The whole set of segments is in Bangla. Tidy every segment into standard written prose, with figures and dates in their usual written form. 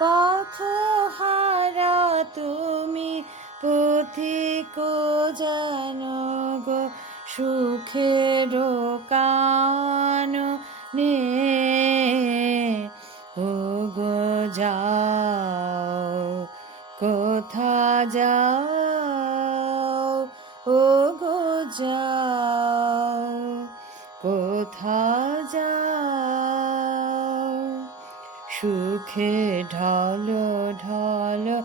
পথহারা তুমি পথিক যেন গো সুখের কাননে ও গো যাও কোথা যাও ও গো যাও কোথা যাও সুখে ঢালো ঢালো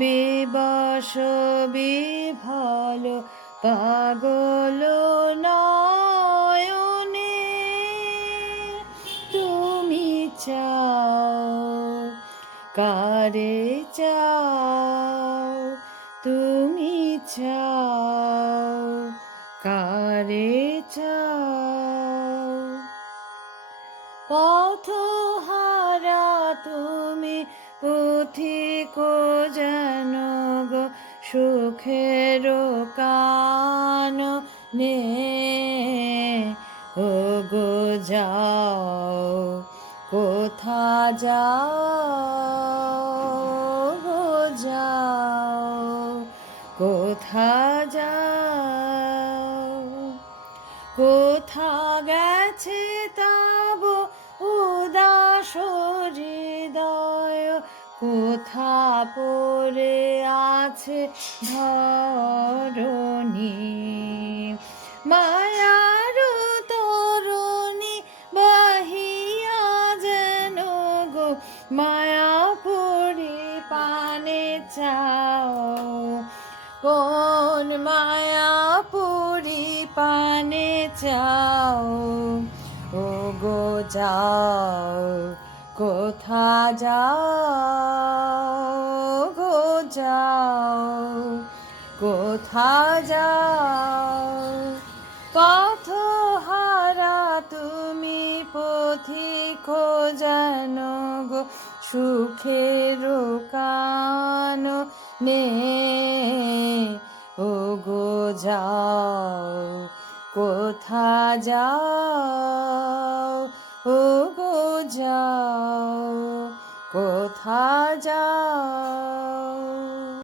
বিবশ বিভাল পাগল নয়নে তুমি চাও কারে চাও তুমি চাও কারে চাও পথহারা তুমি পথিক যেন গো সুখের কাননে ও গো যাও কোথা যাও গো যাও কোথা যাও কোথা গেছে তব উদাস হৃদয় কোথা পড়ে আছে ধরণী মায়ার তরুণী বাহিয়া যেন গো মায়াপুরী পানে চাও কোন মায়াপুরী পানে চাও ও গো যাও কোথা যাও গো যাও কোথা যাও পথহারা তুমি পথিক যেন গো সুখের কাননে ও গো যাও কোথা যাও ও গো যাও কোথা যাও।